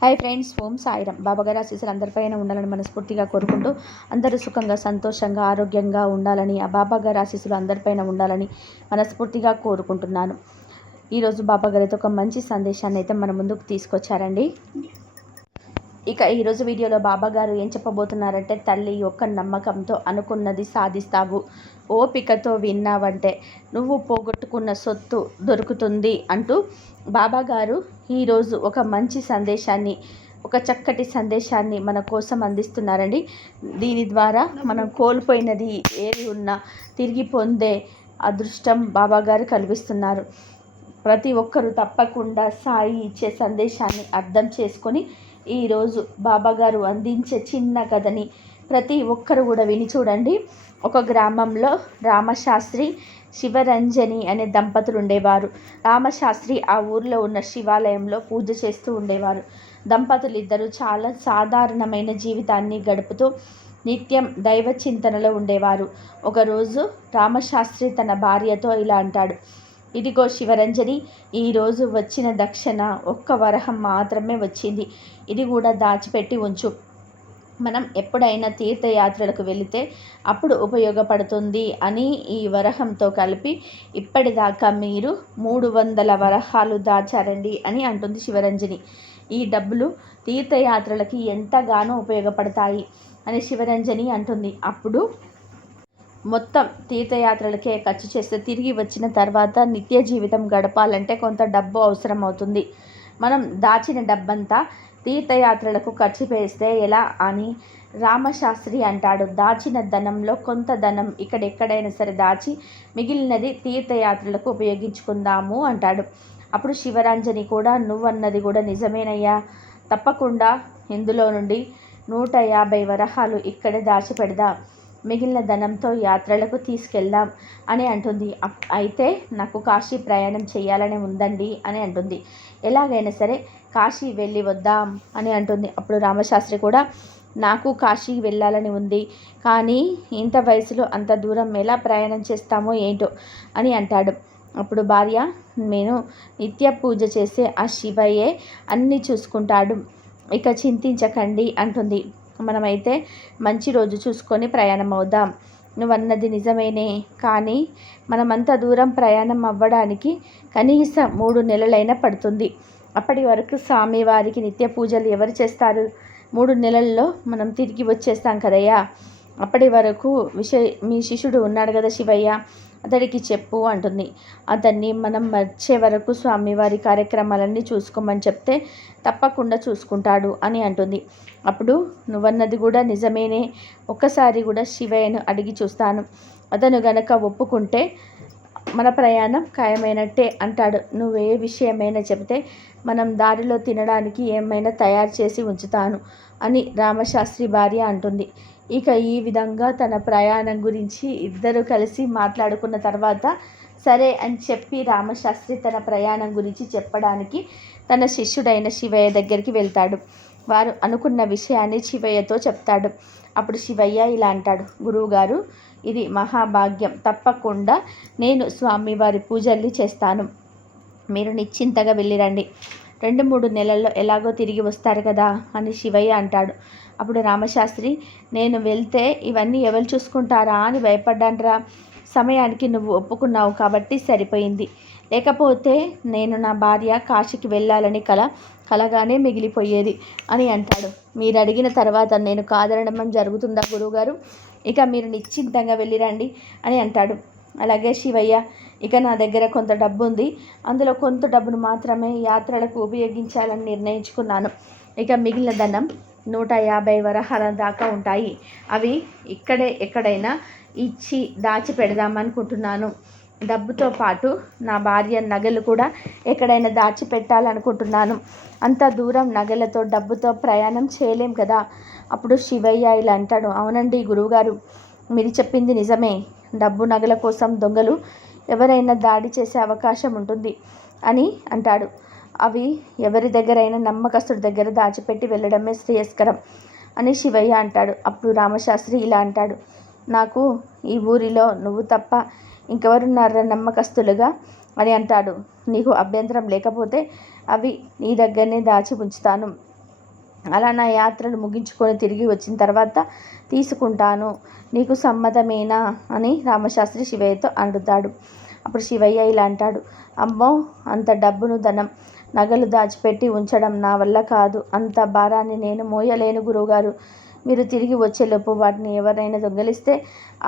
Hi friends, ఓం సాయిరామ్. బాబాగారి ఆశీస్సులు అందరిపైన ఉండాలని మనస్ఫూర్తిగా కోరుకుంటూ, అందరూ సుఖంగా, సంతోషంగా, ఆరోగ్యంగా ఉండాలని, ఆ బాబాగారి ఆశీస్సులు అందరిపైన ఉండాలని మనస్ఫూర్తిగా కోరుకుంటున్నాను. ఈరోజు బాబాగారు అయితే ఒక మంచి సందేశాన్ని అయితే మన ముందుకు తీసుకొచ్చారండి. ఇక ఈరోజు వీడియోలో బాబాగారు ఏం చెప్పబోతున్నారంటే, తల్లి యొక్క నమ్మకంతో అనుకున్నది సాధిస్తావు, ఓపికతో విన్నావంటే నువ్వు పోగొట్టుకున్న సొత్తు దొరుకుతుంది అంటూ బాబాగారు ఈరోజు ఒక మంచి సందేశాన్ని, ఒక చక్కటి సందేశాన్ని మన కోసం అందిస్తున్నారండి. దీని ద్వారా మనం కోల్పోయినది ఏది ఉన్నా తిరిగి పొందే అదృష్టం బాబాగారు కల్పిస్తున్నారు. ప్రతి ఒక్కరూ తప్పకుండా సాయి ఇచ్చే సందేశాన్ని అర్థం చేసుకొని ఈరోజు బాబాగారు అందించే చిన్న కథని ప్రతి ఒక్కరు కూడా విని చూడండి. ఒక గ్రామంలో రామశాస్త్రి, శివరంజని అనే దంపతులు ఉండేవారు. రామశాస్త్రి ఆ ఊరిలో ఉన్న శివాలయంలో పూజ చేస్తూ ఉండేవారు. దంపతులు ఇద్దరు చాలా సాధారణమైన జీవితాన్ని గడుపుతూ నిత్యం దైవ చింతనలో ఉండేవారు. ఒకరోజు రామశాస్త్రి తన భార్యతో ఇలా అంటాడు, ఇదిగో శివరంజని, ఈరోజు వచ్చిన దక్షిణ ఒక్క వరహం మాత్రమే వచ్చింది. ఇది కూడా దాచిపెట్టి ఉంచు. మనం ఎప్పుడైనా తీర్థయాత్రలకు వెళితే అప్పుడు ఉపయోగపడుతుంది అని ఈ వరహంతో కలిపి ఇప్పటిదాకా మీరు 300 వరహాలు దాచారండి అని అంటుంది శివరంజని. ఈ డబ్బులు తీర్థయాత్రలకి ఎంతగానో ఉపయోగపడతాయి అని శివరంజని అంటుంది. అప్పుడు మొత్తం తీర్థయాత్రలకే ఖర్చు చేస్తే తిరిగి వచ్చిన తర్వాత నిత్య జీవితం గడపాలంటే కొంత డబ్బు అవసరం అవుతుంది. మనం దాచిన డబ్బంతా తీర్థయాత్రలకు ఖర్చు చేస్తే ఎలా అని రామశాస్త్రి అంటాడు. దాచిన ధనంలో కొంత ధనం ఇక్కడెక్కడైనా సరే దాచి మిగిలినది తీర్థయాత్రలకు ఉపయోగించుకుందాము అంటాడు. అప్పుడు శివరంజని కూడా, నువ్వన్నది కూడా నిజమేనయ్యా, తప్పకుండా ఇందులో నుండి 150 వరహాలు ఇక్కడే దాచిపెడదాం, మిగిలిన ధనంతో యాత్రలకు తీసుకెళ్దాం అని అంటుంది. అయితే నాకు కాశీ ప్రయాణం చేయాలని ఉందండి అని అంటుంది. ఎలాగైనా సరే కాశీ వెళ్ళి వద్దాం అని అంటుంది. అప్పుడు రామశాస్త్రి కూడా, నాకు కాశీ వెళ్ళాలని ఉంది, కానీ ఇంత వయసులో అంత దూరం ఎలా ప్రయాణం చేస్తామో ఏంటో అని అంటాడు. అప్పుడు భార్య, నేను నిత్య పూజ చేసే ఆ శివయ్యే అన్నీ చూసుకుంటాడు, ఇక చింతించకండి అంటుంది. మనమైతే మంచి రోజు చూసుకొని ప్రయాణం అవుదాం. నువ్వన్నది నిజమేనే, కానీ మనమంత దూరం ప్రయాణం అవ్వడానికి కనీసం 3 నెలలైనా పడుతుంది. అప్పటి వరకు స్వామివారికి నిత్య పూజలు ఎవరు చేస్తారు? 3 నెలల్లో మనం తిరిగి వచ్చేస్తాం కదయ్యా. అప్పటి వరకు మీ శిష్యుడు ఉన్నాడు కదా శివయ్య, అతడికి చెప్పు అంటుంది. అతన్ని మనం వచ్చే వరకు స్వామివారి కార్యక్రమాలన్నీ చూసుకోమని చెప్తే తప్పకుండా చూసుకుంటాడు అని అంటుంది. అప్పుడు నువ్వన్నది కూడా నిజమేనే, ఒక్కసారి కూడా శివయ్యను అడిగి చూస్తాను, అతను గనక ఒప్పుకుంటే మన ప్రయాణం ఖాయమైనట్టే అంటాడు. నువ్వే విషయమైనా చెబితే మనం దారిలో తినడానికి ఏమైనా తయారు చేసి ఉంచుతాను అని రామశాస్త్రి భార్య అంటుంది. ఇక ఈ విధంగా తన ప్రయాణం గురించి ఇద్దరు కలిసి మాట్లాడుకున్న తర్వాత సరే అని చెప్పి రామశాస్త్రి తన ప్రయాణం గురించి చెప్పడానికి తన శిష్యుడైన శివయ్య దగ్గరికి వెళ్తాడు. వారు అనుకున్న విషయాన్ని శివయ్యతో చెప్తాడు. అప్పుడు శివయ్య ఇలా అంటాడు, గురువుగారు, ఇది మహాభాగ్యం, తప్పకుండా నేను స్వామివారి పూజల్ని చేస్తాను, మీరు నిశ్చింతగా వెళ్ళిరండి, 2-3 నెలల్లో ఎలాగో తిరిగి వస్తారు కదా అని శివయ్య అంటాడు. అప్పుడు రామశాస్త్రి, నేను వెళ్తే ఇవన్నీ ఎవరు చూసుకుంటారా అని భయపడ్డాన్రా, సమయానికి నువ్వు ఒప్పుకున్నావు కాబట్టి సరిపోయింది, లేకపోతే నేను నా భార్య కాశీకి వెళ్ళాలని కలగానే మిగిలిపోయేది అని అంటాడు. మీరు అడిగిన తర్వాత నేను కాదనడం జరుగుతుందా గురువుగారు? ఇక మీరు నిశ్చింతంగా వెళ్ళిరండి అని అంటాడు. అలాగే శివయ్య, ఇక నా దగ్గర కొంత డబ్బు ఉంది, అందులో కొంత డబ్బును మాత్రమే యాత్రలకు ఉపయోగించాలని నిర్ణయించుకున్నాను. ఇక మిగిలిన ధనం 150 వరహాల దాకా ఉంటాయి, అవి ఇక్కడే ఎక్కడైనా ఇచ్చి దాచిపెడదామనుకుంటున్నాను. డబ్బుతో పాటు నా భార్య నగలు కూడా ఎక్కడైనా దాచిపెట్టాలనుకుంటున్నాను. అంత దూరం నగలతో డబ్బుతో ప్రయాణం చేయలేం కదా. అప్పుడు శివయ్య ఇలా అంటాడు, అవునండి గురువుగారు, మీరు చెప్పింది నిజమే, డబ్బు నగల కోసం దొంగలు ఎవరైనా దాడి చేసే అవకాశం ఉంటుంది అని అంటాడు. అవి ఎవరి దగ్గరైనా నమ్మకస్తుడి దగ్గర దాచిపెట్టి వెళ్ళడమే శ్రేయస్కరం అని శివయ్య అంటాడు. అప్పుడు రామశాస్త్రి ఇలా అంటాడు, నాకు ఈ ఊరిలో నువ్వు తప్ప ఇంకెవరున్నారా నమ్మకస్తులుగా అని అంటాడు. నీకు అభ్యంతరం లేకపోతే అవి నీ దగ్గరనే దాచి ఉంచుతాను, అలా నా యాత్రను ముగించుకొని తిరిగి వచ్చిన తర్వాత తీసుకుంటాను, నీకు సమ్మతమేనా అని రామశాస్త్రి శివయ్యతో అడుగుతాడు. అప్పుడు శివయ్య ఇలా అంటాడు, అమ్మో, అంత డబ్బును, ధనం, నగలు దాచిపెట్టి ఉంచడం నా వల్ల కాదు. అంత భారాన్ని నేను మోయలేను గురువుగారు. మీరు తిరిగి వచ్చేలోపు వాటిని ఎవరైనా దొంగిలిస్తే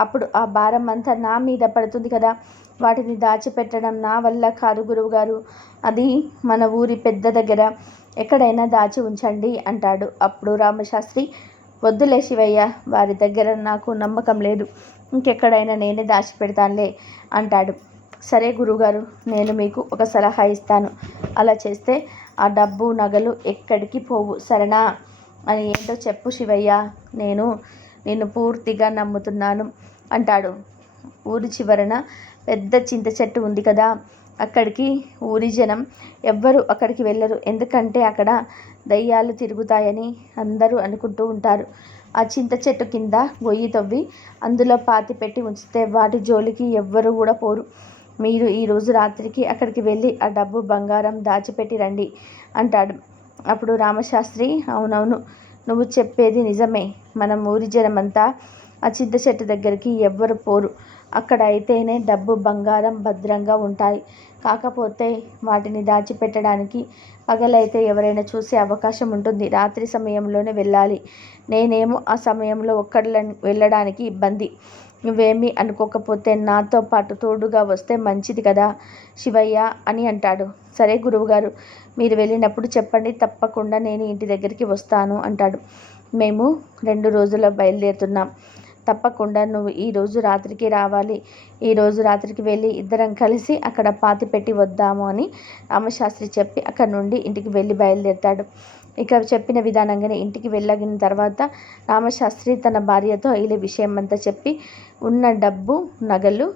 అప్పుడు ఆ భారం అంతా నా మీద పడుతుంది కదా. వాటిని దాచిపెట్టడం నా వల్ల కాదు గురువుగారు. అది మన ఊరి పెద్ద దగ్గర ఎక్కడైనా దాచి ఉంచండి అంటాడు. అప్పుడు రామశాస్త్రి, వద్దులే శివయ్య, వారి దగ్గర నాకు నమ్మకం లేదు, ఇంకెక్కడైనా నేనే దాచిపెడతానులే అంటాడు. సరే గురువుగారు, నేను మీకు ఒక సలహా ఇస్తాను. అలా చేస్తే ఆ డబ్బు, నగలు ఎక్కడికి పోవు, సరేనా? అని ఏంటో చెప్పు శివయ్య, నేను నిన్ను పూర్తిగా నమ్ముతున్నాను అంటాడు. ఊరి చివరన పెద్ద చింత చెట్టు ఉంది కదా, అక్కడికి ఊరి జనం ఎవ్వరూ అక్కడికి వెళ్ళరు. ఎందుకంటే అక్కడ దయ్యాలు తిరుగుతాయని అందరూ అనుకుంటూ ఉంటారు. ఆ చింత చెట్టు కింద గొయ్యి తవ్వి అందులో పాతి పెట్టి ఉంచితే వాటి జోలికి ఎవ్వరూ కూడా పోరు. మీరు ఈరోజు రాత్రికి అక్కడికి వెళ్ళి ఆ డబ్బు, బంగారం దాచిపెట్టి రండి అంటాడు. అప్పుడు రామశాస్త్రి, అవునవును, నువ్వు చెప్పేది నిజమే. మనం ఊరి జనమంతా ఆ చింత చెట్టు దగ్గరికి ఎవ్వరు పోరు. అక్కడ అయితేనే డబ్బు, బంగారం భద్రంగా ఉంటాయి. కాకపోతే వాటిని దాచిపెట్టడానికి పగలైతే ఎవరైనా చూసే అవకాశం ఉంటుంది. రాత్రి సమయంలోనే వెళ్ళాలి. నేనేమో ఆ సమయంలో ఒక్కళ్ళని వెళ్ళడానికి ఇబ్బంది. నువ్వేమీ అనుకోకపోతే నాతో పాటు తోడుగా వస్తే మంచిది కదా శివయ్య అని అంటాడు. సరే గురువుగారు, మీరు వెళ్ళినప్పుడు చెప్పండి, తప్పకుండా నేను ఇంటి దగ్గరికి వస్తాను అంటాడు. మేము 2 రోజుల్లో బయలుదేరుతున్నాం. తప్పకుండా నువ్వు ఈరోజు రాత్రికి రావాలి. ఈరోజు రాత్రికి వెళ్ళి ఇద్దరం కలిసి అక్కడ పాతి పెట్టి వద్దాము అని రామశాస్త్రి చెప్పి అక్కడి నుండి ఇంటికి వెళ్ళి బయలుదేరుతాడు. ఇక చెప్పిన విధానంగానే ఇంటికి వెళ్ళగిన తర్వాత రామశాస్త్రి తన భార్యతో ఈ విషయం అంతా చెప్పి ఉన్న డబ్బు, నగలు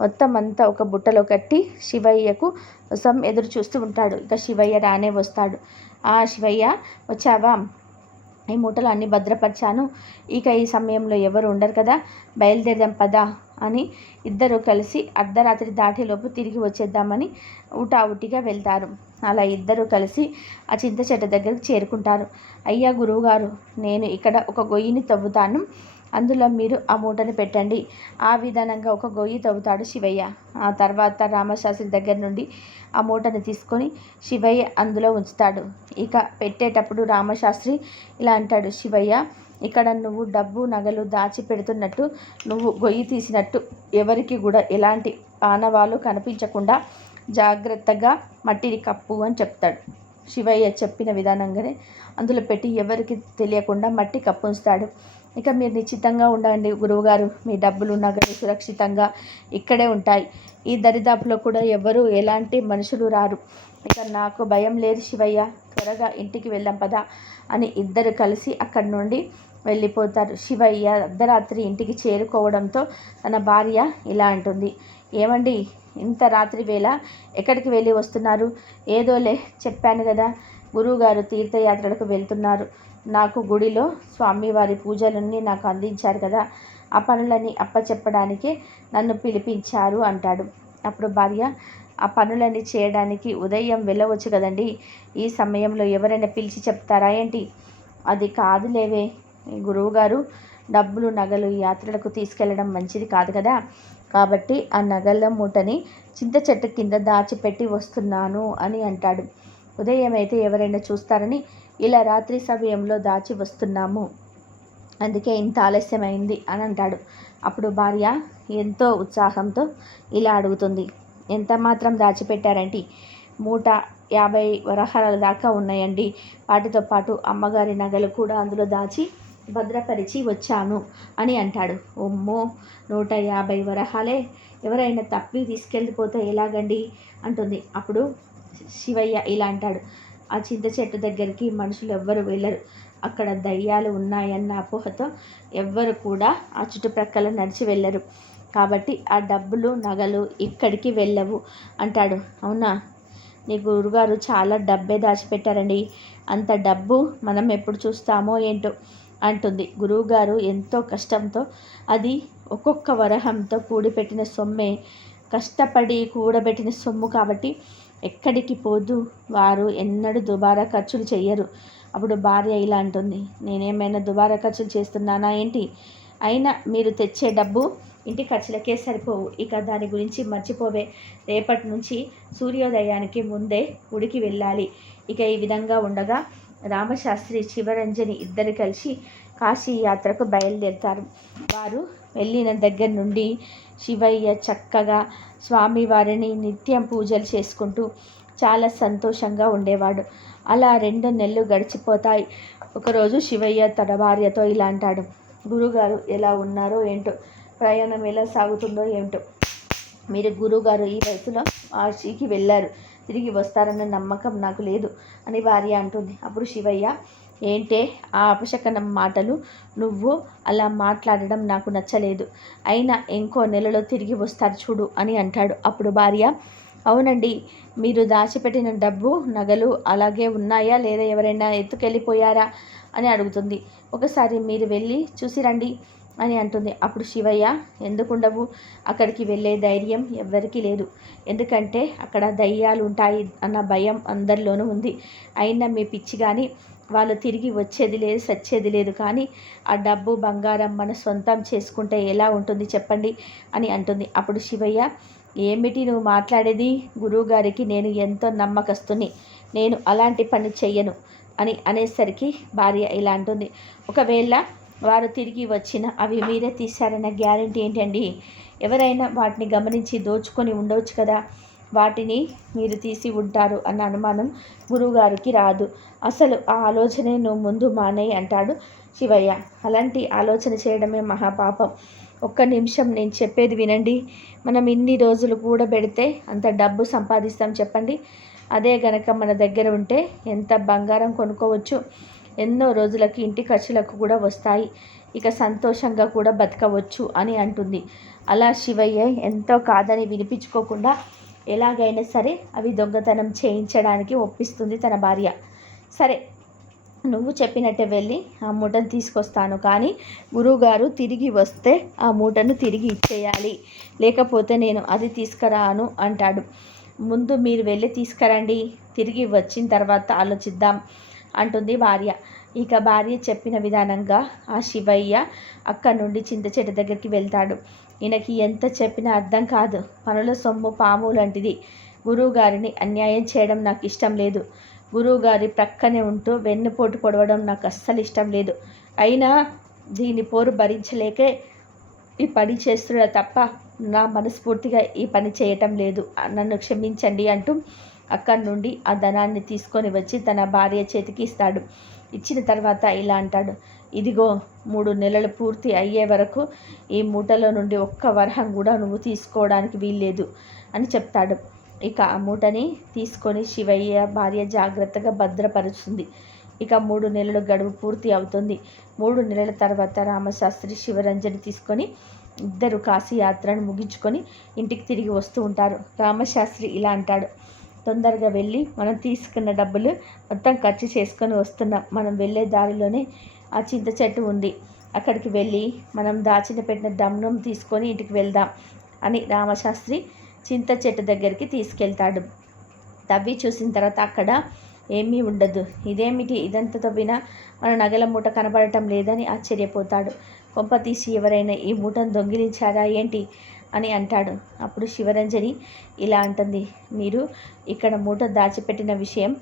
మొత్తం అంతా ఒక బుట్టలో కట్టి శివయ్యకు కోసం ఎదురు చూస్తూ ఉంటాడు. ఇక శివయ్య రానే వస్తాడు. శివయ్య వచ్చావా? ఈ మూటలు అన్నీ భద్రపరిచాను. ఇక ఈ సమయంలో ఎవరు ఉండరు కదా, బయలుదేరదాం పదా అని ఇద్దరు కలిసి అర్ధరాత్రి దాటేలోపు తిరిగి వచ్చేద్దామని ఊటావుటిగా వెళ్తారు. అలా ఇద్దరు కలిసి ఆ చింత చెట్టు దగ్గరికి చేరుకుంటారు. అయ్యా గురువుగారు, నేను ఇక్కడ ఒక గొయ్యిని తవ్వుతాను, అందులో మీరు ఆ మూటని పెట్టండి. ఆ విధానంగా ఒక గొయ్యి తవ్వుతాడు శివయ్య. ఆ తర్వాత రామశాస్త్రి దగ్గర నుండి ఆ మూటని తీసుకొని శివయ్య అందులో ఉంచుతాడు. ఇక పెట్టేటప్పుడు రామశాస్త్రి ఇలా అంటాడు, శివయ్య, ఇక్కడ నువ్వు డబ్బు, నగలు దాచి పెడుతున్నట్టు, నువ్వు గొయ్యి తీసినట్టు ఎవరికి కూడా ఎలాంటి ఆనవాళ్ళు కనిపించకుండా జాగ్రత్తగా మట్టిని కప్పు అని చెప్తాడు. శివయ్య చెప్పిన విధానంగానే అందులో పెట్టి ఎవరికి తెలియకుండా మట్టి కప్పు ఉంచుతాడు. ఇక మీరు నిశ్చితంగా ఉండండి గురువుగారు, మీ డబ్బులు, నగలు సురక్షితంగా ఇక్కడే ఉంటాయి. ఈ దరిదాపులో కూడా ఎవరు ఎలాంటి మనుషులు రారు. ఇక నాకు భయం లేదు శివయ్య, త్వరగా ఇంటికి వెళ్ళాం పదా అని ఇద్దరు కలిసి అక్కడి నుండి వెళ్ళిపోతారు. శివయ్య అర్ధరాత్రి ఇంటికి చేరుకోవడంతో తన భార్య ఇలా అంటుంది, ఏమండి, ఇంత రాత్రి వేళ ఎక్కడికి వెళ్ళి వస్తున్నారు? ఏదోలే, చెప్పాను కదా, గురువుగారు తీర్థయాత్రలకు వెళ్తున్నారు. నాకు గుడిలో స్వామివారి పూజలన్నీ నాకు అందించారు కదా, ఆ పనులని అప్పచెప్పడానికే నన్ను పిలిపించారు అంటాడు. అప్పుడు భార్య, ఆ పనులన్నీ చేయడానికి ఉదయం వెళ్ళవచ్చు కదండి, ఈ సమయంలో ఎవరైనా పిలిచి చెప్తారా ఏంటి? అది కాదులేవే గురువుగారు, డబ్బులు, నగలు యాత్రలకు తీసుకెళ్ళడం మంచిది కాదు కదా, కాబట్టి ఆ నగల మూటని చింత చెట్టు కింద దాచిపెట్టి వస్తున్నాను అని అంటాడు. ఉదయం అయితే ఎవరైనా చూస్తారని ఇలా రాత్రి సమయంలో దాచి వస్తున్నాము, అందుకే ఇంత ఆలస్యమైంది అని అంటాడు. అప్పుడు భార్య ఎంతో ఉత్సాహంతో ఇలా అడుగుతుంది, ఎంత మాత్రం దాచిపెట్టారంటే? 150 వరహాల దాకా ఉన్నాయండి. వాటితో పాటు అమ్మగారి నగలు కూడా అందులో దాచి భద్రపరిచి వచ్చాను అని అంటాడు. ఒమ్మో, 150 వరహాలే, ఎవరైనా తప్పి తీసుకెళ్ళిపోతే ఎలాగండి అంటుంది. అప్పుడు శివయ్య ఇలా అంటాడు, ఆ చింత చెట్టు దగ్గరికి మనుషులు ఎవ్వరు వెళ్ళరు. అక్కడ దయ్యాలు ఉన్నాయన్న అపోహతో ఎవ్వరు కూడా ఆ చుట్టుప్రక్కల నడిచి వెళ్ళరు. కాబట్టి ఆ డబ్బులు, నగలు ఇక్కడికి వెళ్ళవు అంటాడు. అవునా, నీ గురుగారు చాలా డబ్బే దాచిపెట్టారండి. అంత డబ్బు మనం ఎప్పుడు చూస్తామో ఏంటో అంటుంది. గురువుగారు ఎంతో కష్టంతో, అది ఒక్కొక్క వరహంతో కూడిపెట్టిన సొమ్మే, కష్టపడి కూడబెట్టిన సొమ్ము కాబట్టి ఎక్కడికి పోదు. వారు ఎన్నడూ దుబారా ఖర్చులు చెయ్యరు. అప్పుడు భార్య ఇలా అంటుంది, నేనేమైనా దుబారా ఖర్చులు చేస్తున్నానా ఏంటి? అయినా మీరు తెచ్చే డబ్బు ఇంటి ఖర్చులకే సరిపోవు, ఇక దాని గురించి మర్చిపోవే. రేపటి నుంచి సూర్యోదయానికి ముందే గుడికి వెళ్ళాలి. ఇక ఈ విధంగా ఉండగా రామశాస్త్రి శివరంజని ఇద్దరు కలిసి కాశీ యాత్రకు బయలుదేరుతారు. వారు వెళ్ళిన దగ్గర నుండి శివయ్య చక్కగా స్వామివారిని నిత్యం పూజలు చేసుకుంటూ చాలా సంతోషంగా ఉండేవాడు. అలా 2 నెలలు గడిచిపోతాయి. ఒకరోజు శివయ్య తన భార్యతో ఇలా అంటాడు, గురుగారు ఎలా ఉన్నారో ఏంటో, ప్రయాణం ఎలా సాగుతుందో ఏమిటో. మీరు గురుగారు ఈ వయసులో కాశీకి వెళ్ళారు, తిరిగి వస్తారన్న నమ్మకం నాకు లేదు అని భార్య అంటుంది. అప్పుడు శివయ్య, ఏంటే ఆ అపశకనం మాటలు, నువ్వు అలా మాట్లాడడం నాకు నచ్చలేదు. అయినా ఇంకో నెలలో తిరిగి వస్తారు చూడు అని అంటాడు. అప్పుడు భార్య, అవునండి, మీరు దాచిపెట్టిన డబ్బు నగలు అలాగే ఉన్నాయా లేదా ఎవరైనా ఎత్తుకెళ్ళిపోయారా అని అడుగుతుంది. ఒకసారి మీరు వెళ్ళి చూసి రండి అని అంటుంది. అప్పుడు శివయ్య, ఎందుకుండవు, అక్కడికి వెళ్ళే ధైర్యం ఎవ్వరికీ లేదు. ఎందుకంటే అక్కడ దయ్యాలు ఉంటాయి అన్న భయం అందరిలోనూ ఉంది. అయినా మీ పిచ్చి కానీ వాళ్ళు తిరిగి వచ్చేది లేదు, సచ్చేది లేదు. కానీ ఆ డబ్బు బంగారం మన సొంతం చేసుకుంటే ఎలా ఉంటుంది చెప్పండి అని అంటుంది. అప్పుడు శివయ్య, ఏమిటి నువ్వు మాట్లాడేది? గురువుగారికి నేను ఎంతో నమ్మకస్తుని, నేను అలాంటి పని చెయ్యను అని అనేసరికి భార్య ఇలా అంటుంది, ఒకవేళ వారు తిరిగి వచ్చిన అవి మీరే తీశారన్న గ్యారెంటీ ఏంటండి? ఎవరైనా వాటిని గమనించి దోచుకొని ఉండవచ్చు కదా, వాటిని మీరు తీసి ఉంటారు అన్న అనుమానం గురువుగారికి రాదు. అసలు ఆ ఆలోచనే నువ్వు ముందు మానేయి అంటాడు శివయ్య. అలాంటి ఆలోచన చేయడమే మహాపాపం. ఒక్క నిమిషం నేను చెప్పేది వినండి. మనం ఇన్ని రోజులు కూడబెడితే అంత డబ్బు సంపాదిస్తాం చెప్పండి. అదే గనక మన దగ్గర ఉంటే ఎంత బంగారం కొనుక్కోవచ్చు, ఎన్నో రోజులకి ఇంటి ఖర్చులకు కూడా వస్తాయి, ఇక సంతోషంగా కూడా బతకవచ్చు అని అంటుంది. అలా శివయ్య ఎంతో కాదని వినిపించుకోకుండా ఎలాగైనా సరే అవి దొంగతనం చేయించడానికి ఒప్పిస్తుంది తన భార్య. సరే, నువ్వు చెప్పినట్టే వెళ్ళి ఆ మూటను తీసుకొస్తాను, కానీ గురువుగారు తిరిగి వస్తే ఆ మూటను తిరిగి ఇచ్చేయాలి, లేకపోతే నేను అది తీసుకురాను అంటాడు. ముందు మీరు వెళ్ళి తీసుకురండి, తిరిగి వచ్చిన తర్వాత ఆలోచిద్దాం అంటుంది భార్య. ఇక భార్య చెప్పిన విధానంగా ఆ శివయ్య అక్కడి నుండి చింత చెట్టు దగ్గరికి వెళ్తాడు. ఈయనకి ఎంత చెప్పినా అర్థం కాదు. పనుల సొమ్ము పాము లాంటిది. గురువుగారిని అన్యాయం చేయడం నాకు ఇష్టం లేదు. గురువుగారి ప్రక్కనే ఉంటూ వెన్నుపోటు పొడవడం నాకు అస్సలు ఇష్టం లేదు. అయినా దీని పోరు భరించలేకే ఈ పని చేస్తున్నా తప్ప నా మనస్ఫూర్తిగా ఈ పని చేయటం లేదు, నన్ను క్షమించండి అంటూ అక్కడి నుండి ఆ ధనాన్ని తీసుకొని వచ్చి తన భార్య చేతికి ఇస్తాడు. ఇచ్చిన తర్వాత ఇలా అంటాడు, ఇదిగో 3 నెలలు పూర్తి అయ్యే వరకు ఈ మూటలో నుండి ఒక్క వరహం కూడా నువ్వు తీసుకోవడానికి వీల్లేదు అని చెప్తాడు. ఇక ఆ మూటని తీసుకొని శివయ్య భార్య జాగ్రత్తగా భద్రపరుస్తుంది. ఇక 3 నెలలు గడువు పూర్తి అవుతుంది. 3 నెలల తర్వాత రామశాస్త్రి శివరంజని తీసుకొని ఇద్దరు కాశీ యాత్రను ముగించుకొని ఇంటికి తిరిగి వస్తూ ఉంటారు. రామశాస్త్రి ఇలా అంటాడు, తొందరగా వెళ్ళి మనం తీసుకున్న డబ్బులు మొత్తం ఖర్చు చేసుకొని వస్తున్నాం. మనం వెళ్ళే దారిలోనే ఆ చింత చెట్టు ఉంది, అక్కడికి వెళ్ళి మనం పెట్టిన దమ్నం తీసుకొని ఇంటికి వెళ్దాం అని రామశాస్త్రి చింత చెట్టు దగ్గరికి తీసుకెళ్తాడు. తవ్వి చూసిన తర్వాత అక్కడ ఏమీ ఉండదు. ఇదేమిటి, ఇదంతా తవ్వినా మన నగల మూట కనబడటం లేదని ఆశ్చర్యపోతాడు. కొంప తీసి ఎవరైనా ఈ మూటను దొంగిలించారా ఏంటి అని అంటాడు. అప్పుడు శివరంజని ఇలా అంటుంది, మీరు ఇక్కడ మూట దాచిపెట్టిన విషయం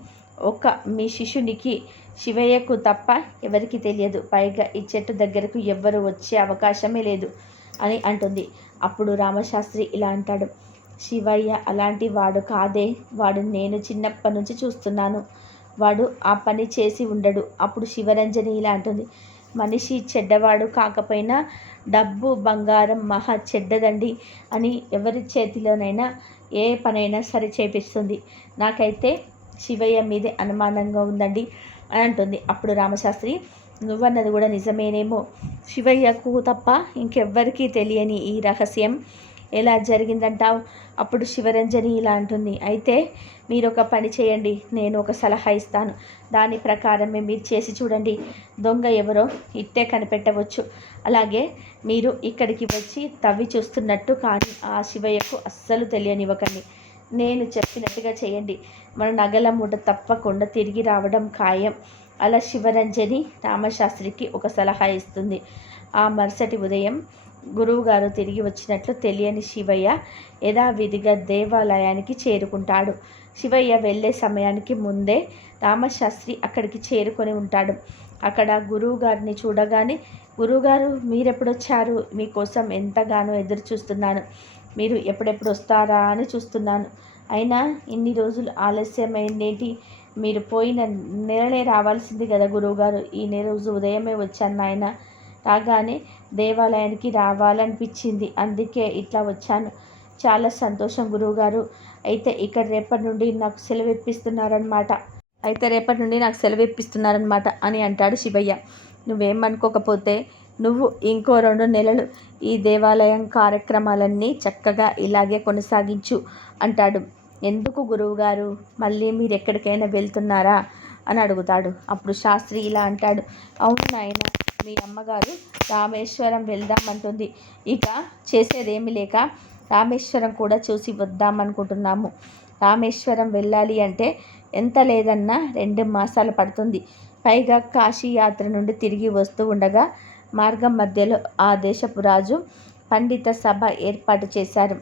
ఒక్క మీ శిష్యునికి శివయ్యకు తప్ప ఎవరికి తెలియదు. పైగా ఈ చెట్టు దగ్గరకు ఎవ్వరు వచ్చే అవకాశమే లేదు అని అంటుంది. అప్పుడు రామశాస్త్రి ఇలా అంటాడు, శివయ్య అలాంటి వాడు కాదే, వాడు నేను చిన్నప్పటి నుంచి చూస్తున్నాను, వాడు ఆ పని చేసి ఉండడు. అప్పుడు శివరంజని ఇలా అంటుంది, మనిషి చెడ్డవాడు కాకపోయినా డబ్బు బంగారం మహా చెడ్డదండి అని ఎవరి చేతిలోనైనా ఏ పనైనా సరి చేపిస్తుంది. నాకైతే శివయ్య మీదే అనుమానంగా ఉందండి అని అంటుంది. అప్పుడు రామశాస్త్రి, నువ్వన్నది కూడా నిజమేనేమో, శివయ్యకు తప్ప ఇంకెవ్వరికీ తెలియని ఈ రహస్యం ఎలా జరిగిందంటావు? అప్పుడు శివరంజని ఇలా అంటుంది, అయితే మీరు ఒక పని చేయండి, నేను ఒక సలహా ఇస్తాను, దాని ప్రకారమే మీరు చేసి చూడండి. దొంగ ఎవరో ఇట్టే కనిపెట్టవచ్చు. అలాగే మీరు ఇక్కడికి వచ్చి తవ్వి చూస్తున్నట్టు కానీ ఆ శివయ్యకు అస్సలు తెలియనివ్వకండి. నేను చెప్పినట్టుగా చేయండి. మన నగల మూట తప్పకుండా తిరిగి రావడం ఖాయం. అలా శివరంజని రామశాస్త్రికి ఒక సలహా ఇస్తుంది. ఆ మరుసటి ఉదయం గురువుగారు తిరిగి వచ్చినట్లు తెలియని శివయ్య యథావిధిగా దేవాలయానికి చేరుకుంటాడు. శివయ్య వెళ్ళే సమయానికి ముందే రామశాస్త్రి అక్కడికి చేరుకొని ఉంటాడు. అక్కడ గురువుగారిని చూడగానే, గురువుగారు మీరెప్పుడొచ్చారు? మీకోసం ఎంతగానో ఎదురు చూస్తున్నాను. మీరు ఎప్పుడెప్పుడు వస్తారా అని చూస్తున్నాను. అయినా ఇన్ని రోజులు ఆలస్యమైందేంటి? మీరు పోయిన నెలనే రావాల్సింది కదా గురువుగారు. ఈ రోజు ఉదయమే వచ్చాను నాయన. రాగానే దేవాలయానికి రావాలనిపించింది, అందుకే ఇట్లా వచ్చాను. చాలా సంతోషం గురువుగారు. అయితే రేపటి నుండి నాకు సెలవు ఇప్పిస్తున్నారనమాట అని అంటాడు శివయ్య. నువ్వేమనుకోకపోతే నువ్వు ఇంకో 2 నెలలు ఈ దేవాలయం కార్యక్రమాలన్నీ చక్కగా ఇలాగే కొనసాగించు అంటాడు. ఎందుకు గురువుగారు? మళ్ళీ మీరు ఎక్కడికైనా వెళ్తున్నారా అని అడుగుతాడు. అప్పుడు శాస్త్రి ఇలా అంటాడు. అవును నాయన, మీ అమ్మగారు రామేశ్వరం వెళ్దామంటుంది. ఇక చేసేదేమీ లేక రామేశ్వరం కూడా చూసి వద్దామనుకుంటున్నాము. రామేశ్వరం వెళ్ళాలి అంటే ఎంత లేదన్నా 2 మాసాలు పడుతుంది. పైగా కాశీ యాత్ర నుండి తిరిగి వస్తూ ఉండగా మార్గం మధ్యలో ఆ దేశపు రాజు పండిత సభ ఏర్పాటు చేశారు.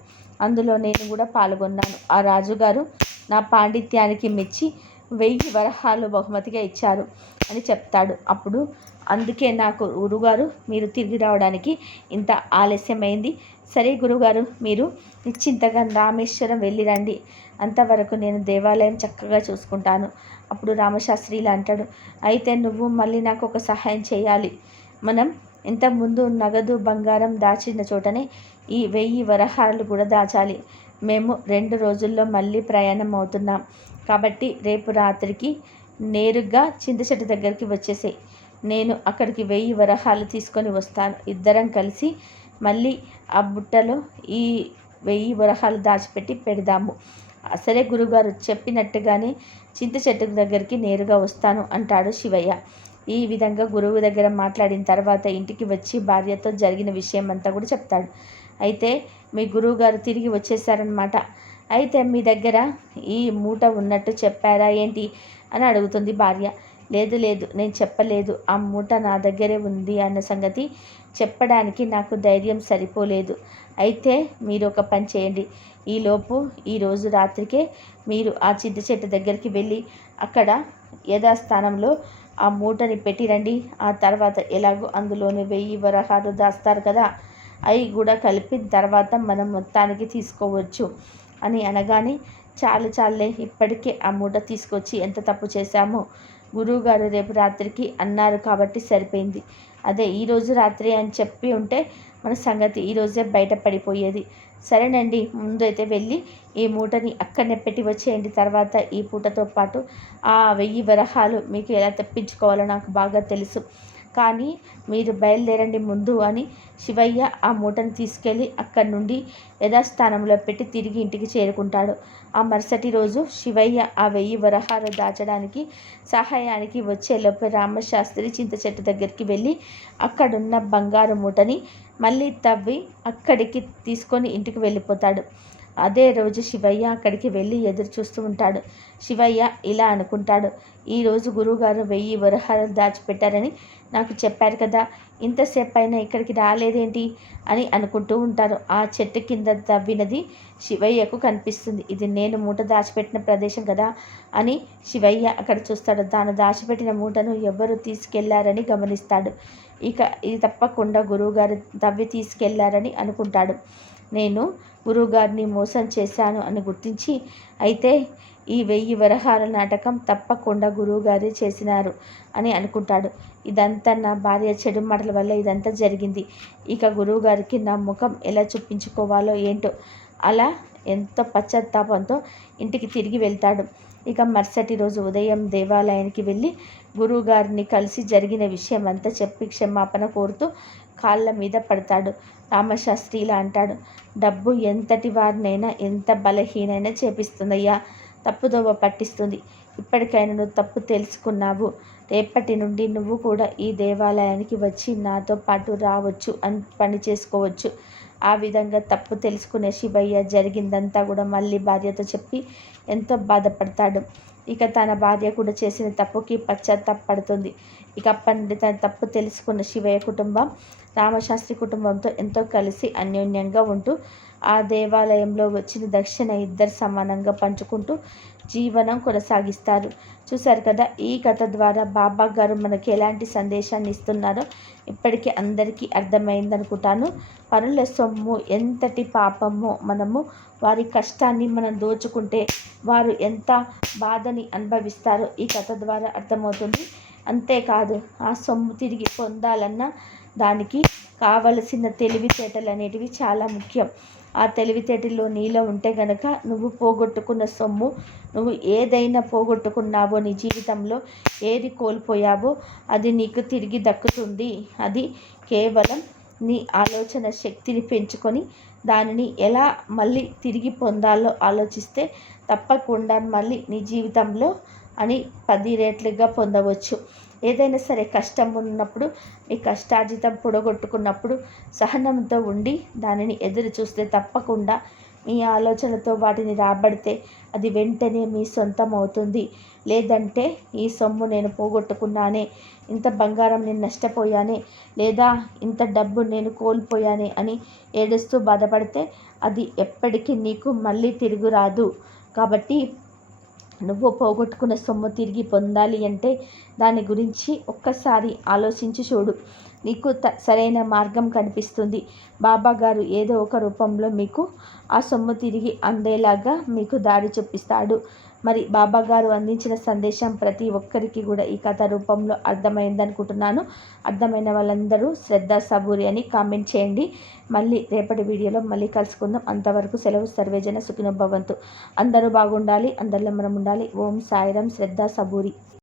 అందులో నేను కూడా పాల్గొన్నాను. ఆ రాజుగారు నా పాండిత్యానికి మెచ్చి 1000 వరహాలు బహుమతిగా ఇచ్చారు అని చెప్తాడు. అప్పుడు అందుకే నాకు గురుగారు మీరు తిరిగి రావడానికి ఇంత ఆలస్యమైంది. సరే గురుగారు, మీరు నిశ్చింతగా రామేశ్వరం వెళ్ళిరండి. అంతవరకు నేను దేవాలయం చక్కగా చూసుకుంటాను. అప్పుడు రామశాస్త్రి ఇలా అంటాడు. అయితే నువ్వు మళ్ళీ నాకు ఒక సహాయం చేయాలి. మనం ఇంతకుముందు నగదు బంగారం దాచిన చోటనే ఈ 1000 వరహాలు కూడా దాచాలి. మేము 2 రోజుల్లో మళ్ళీ ప్రయాణం అవుతున్నాం కాబట్టి రేపు రాత్రికి నేరుగా చింత చెట్టు దగ్గరికి వచ్చేసాయి. నేను అక్కడికి 1000 వరహాలు తీసుకొని వస్తాను. ఇద్దరం కలిసి మళ్ళీ ఆ బుట్టలో ఈ 1000 వరహాలు దాచిపెట్టి పెడదాము. సరే గురుగారు, చెప్పినట్టుగానే చింత చెట్టు దగ్గరికి నేరుగా వస్తాను అంటాడు శివయ్య. ఈ విధంగా గురువు దగ్గర మాట్లాడిన తర్వాత ఇంటికి వచ్చి భార్యతో జరిగిన విషయం అంతా కూడా చెప్తాడు. అయితే మీ గురువుగారు తిరిగి వచ్చేసారనమాట. అయితే మీ దగ్గర ఈ మూట ఉన్నట్టు చెప్పారా ఏంటి అని అడుగుతుంది భార్య. లేదు నేను చెప్పలేదు. ఆ మూట నా దగ్గరే ఉంది అన్న సంగతి చెప్పడానికి నాకు ధైర్యం సరిపోలేదు. అయితే మీరు ఒక పని చేయండి. ఈరోజు రాత్రికే మీరు ఆ చింత చెట్టు దగ్గరికి వెళ్ళి అక్కడ యథాస్థానంలో ఆ మూటని పెట్టిరండి. ఆ తర్వాత ఎలాగో అందులోనే 1000 వరహాలు దాస్తారు కదా, అవి కూడా కలిపిన తర్వాత మనం మొత్తానికి తీసుకోవచ్చు అని అనగానే, చాలులే, ఇప్పటికే ఆ మూట తీసుకొచ్చి ఎంత తప్పు చేశామో. గురువుగారు రేపు రాత్రికి అన్నారు కాబట్టి సరిపోయింది. అదే ఈరోజు రాత్రి అని చెప్పి ఉంటే మన సంగతి ఈరోజే బయటపడిపోయేది. సరేనండి, ముందు అయితే వెళ్ళి ఈ మూటని అక్కడనే పెట్టి వచ్చేయండి. తర్వాత ఈ పూటతో పాటు ఆ 1000 వరహాలు మీకు ఎలా తెప్పించుకోవాలో నాకు బాగా తెలుసు. కానీ మీరు బయలుదేరండి ముందు అని శివయ్య ఆ మూటను తీసుకెళ్ళి అక్కడి నుండి యథాస్థానంలో పెట్టి తిరిగి ఇంటికి చేరుకుంటాడు. ఆ మరుసటి రోజు శివయ్య ఆ 1000 వరహాలు దాచడానికి సహాయానికి వచ్చేలోపు రామశాస్త్రి చింత చెట్టు దగ్గరికి వెళ్ళి అక్కడున్న బంగారు మూటని మళ్ళీ తవ్వి అక్కడికి తీసుకొని ఇంటికి వెళ్ళిపోతాడు. అదే రోజు శివయ్య అక్కడికి వెళ్ళి ఎదురు చూస్తూ ఉంటాడు. శివయ్య ఇలా అనుకుంటాడు. ఈరోజు గురువుగారు 1000 వరహాలు దాచిపెట్టారని నాకు చెప్పారు కదా, ఇంతసేపు అయినా ఇక్కడికి రాలేదేంటి అని అనుకుంటూ ఉంటారు. ఆ చెట్టు కింద తవ్వినది శివయ్యకు కనిపిస్తుంది. ఇది నేను మూట దాచిపెట్టిన ప్రదేశం కదా అని శివయ్య అక్కడ చూస్తాడు. తాను దాచిపెట్టిన మూటను ఎవరు తీసుకెళ్లారని గమనిస్తాడు. ఇక ఇది తప్పకుండా గురువుగారు తవ్వి తీసుకెళ్లారని అనుకుంటాడు. నేను గురువుగారిని మోసం చేశాను అని గుర్తించి, అయితే ఈ 1000 వరహాల నాటకం తప్పకుండా గురువుగారే చేసినారు అని అనుకుంటాడు. ఇదంతా నా భార్య చెడు మాటల వల్ల ఇదంతా జరిగింది. ఇక గురువుగారికి నా ముఖం ఎలా చూపించుకోవాలో ఏంటో అలా ఎంతో పశ్చాత్తాపంతో ఇంటికి తిరిగి వెళ్తాడు. ఇక మరుసటి రోజు ఉదయం దేవాలయానికి వెళ్ళి గురువుగారిని కలిసి జరిగిన విషయం అంతా చెప్పి క్షమాపణ కోరుతూ కాళ్ళ మీద పడతాడు. రామశాస్త్రి ఇలా అంటాడు. డబ్బు ఎంతటి వారినైనా ఎంత బలహీనైనా చేపిస్తుందయ్యా, తప్పుదోవ పట్టిస్తుంది. ఇప్పటికైనా నువ్వు తప్పు తెలుసుకున్నావు. రేపటి నుండి నువ్వు కూడా ఈ దేవాలయానికి వచ్చి నాతో పాటు రావచ్చు, పని చేసుకోవచ్చు. ఆ విధంగా తప్పు తెలుసుకునే శివయ్య జరిగిందంతా కూడా మళ్ళీ భార్యతో చెప్పి ఎంతో బాధపడతాడు. ఇక తన భార్య కూడా చేసిన తప్పుకి పశ్చాత్తాపడుతుంది. ఇక అప్పటి నుండి తన తప్పు తెలుసుకున్న శివయ్య కుటుంబం రామశాస్త్రి కుటుంబంతో ఎంతో కలిసి అన్యోన్యంగా ఉంటూ ఆ దేవాలయంలో వచ్చిన దక్షిణ ఇద్దరు సమానంగా పంచుకుంటూ జీవనం కొనసాగిస్తారు. చూశారు కదా, ఈ కథ ద్వారా బాబా గారు మనకి ఎలాంటి సందేశాన్ని ఇస్తున్నారో ఇప్పటికీ అందరికీ అర్థమైందనుకుంటాను. పరుల సొమ్ము ఎంతటి పాపమో, మనము వారి కష్టాన్ని మనం దోచుకుంటే వారు ఎంత బాధని అనుభవిస్తారో ఈ కథ ద్వారా అర్థమవుతుంది. అంతేకాదు, ఆ సొమ్ము తిరిగి పొందాలన్నా దానికి కావలసిన తెలివితేటలు అనేటివి చాలా ముఖ్యం. ఆ తెలివితేటల్లో నీలో ఉంటే గనక నువ్వు పోగొట్టుకున్న సొమ్ము, నువ్వు ఏదైనా పోగొట్టుకున్నావో, నీ జీవితంలో ఏది కోల్పోయావో అది నీకు తిరిగి దక్కుతుంది. అది కేవలం నీ ఆలోచన శక్తిని పెంచుకొని దానిని ఎలా మళ్ళీ తిరిగి పొందాలో ఆలోచిస్తే తప్పకుండా మళ్ళీ నీ జీవితంలో అని 10 రెట్లుగా పొందవచ్చు. ఏదైనా సరే కష్టం ఉన్నప్పుడు, మీ కష్టార్జితం పొడగొట్టుకున్నప్పుడు సహనంతో ఉండి దానిని ఎదురు చూస్తే తప్పకుండా మీ ఆలోచనతో వాటిని రాబడితే అది వెంటనే మీ సొంతం అవుతుంది. లేదంటే ఈ సొమ్ము నేను పోగొట్టుకున్నానే, ఇంత బంగారం నేను నష్టపోయానే, లేదా ఇంత డబ్బు నేను కోల్పోయానే అని ఏడుస్తూ బాధపడితే అది ఎప్పటికీ నీకు మళ్ళీ తిరుగురాదు. కాబట్టి నువ్వు పోగొట్టుకున్న సొమ్ము తిరిగి పొందాలి అంటే దాని గురించి ఒక్కసారి ఆలోచించి చూడు. నీకు సరైన మార్గం కనిపిస్తుంది. బాబా గారు ఏదో ఒక రూపంలో మీకు ఆ సొమ్ము తిరిగి అందేలాగా మీకు దారి చూపిస్తాడు. మరి బాబా గారు అందించిన సందేశం ప్రతి ఒక్కరికి కూడా ఈ కథ రూపంలో అర్థమైందనుకుంటున్నాను. అర్థమైన వాళ్ళందరూ శ్రద్ధ సబూరి అని కామెంట్ చేయండి. మళ్ళీ రేపటి వీడియోలో మళ్ళీ కలుసుకుందాం. అంతవరకు సెలవు. సర్వేజన సుఖినో భవంతు. అందరూ బాగుండాలి, అందరిలో మనం ఉండాలి. ఓం సాయిరాం. శ్రద్ధ సబూరి.